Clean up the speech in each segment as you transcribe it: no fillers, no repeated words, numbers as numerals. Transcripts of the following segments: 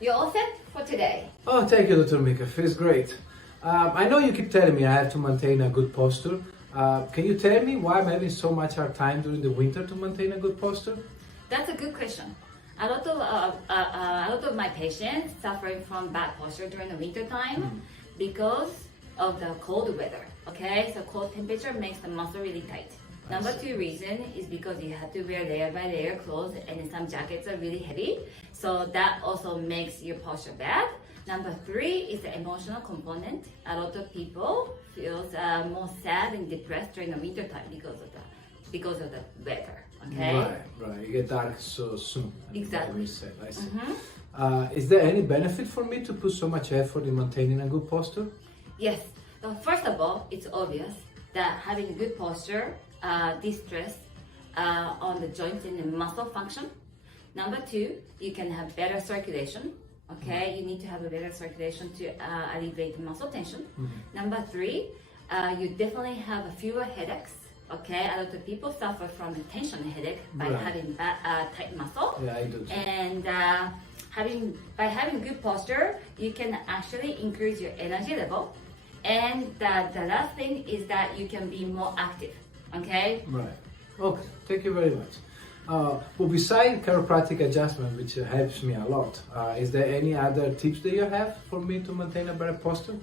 you're all set for today. Oh, thank you, Dr. Mika. Feels great. I know you keep telling me I have to maintain a good posture. Can you tell me why I'm having so much hard time during the winter to maintain a good posture? That's a good question. A lot of my patients suffering from bad posture during the winter time because of the cold weather. Okay, so cold temperature makes the muscle really tight. Number two reason is because you have to wear layer by layer clothes, and some jackets are really heavy, so that also makes your posture bad. Number three is the emotional component. A lot of people feels more sad and depressed during the winter time because of the weather. Okay. Right. You get dark so soon. Exactly. I see. Is there any benefit for me to put so much effort in maintaining a good posture? Yes. So first of all, it's obvious that having a good posture de-stress on the joints and the muscle function. Number two, you can have better circulation. Okay, you need to have a better circulation to alleviate the muscle tension. Number three, you definitely have fewer headaches. Okay, a lot of people suffer from a tension headache by having tight muscle. Yeah, I do too. And by having good posture, you can actually increase your energy level. And the last thing is that you can be more active. Okay? Right. Okay, thank you very much. Well, besides chiropractic adjustment, which helps me a lot, is there any other tips that you have for me to maintain a better posture?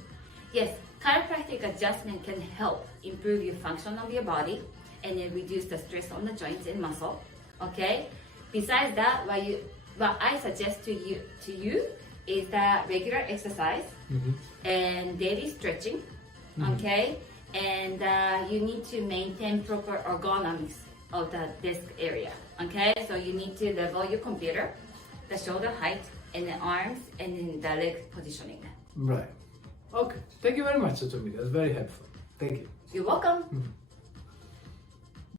Yes, chiropractic adjustment can help improve your function of your body and then reduce the stress on the joints and muscle. Okay? Besides that, what I suggest to you is that regular exercise and daily stretching. Okay? And you need to maintain proper ergonomics of the desk area. Okay, so you need to level your computer, the shoulder height, and the arms, and then the leg positioning. Right. Okay. Thank you very much, Dr. Mika. That's very helpful. Thank you. You're welcome.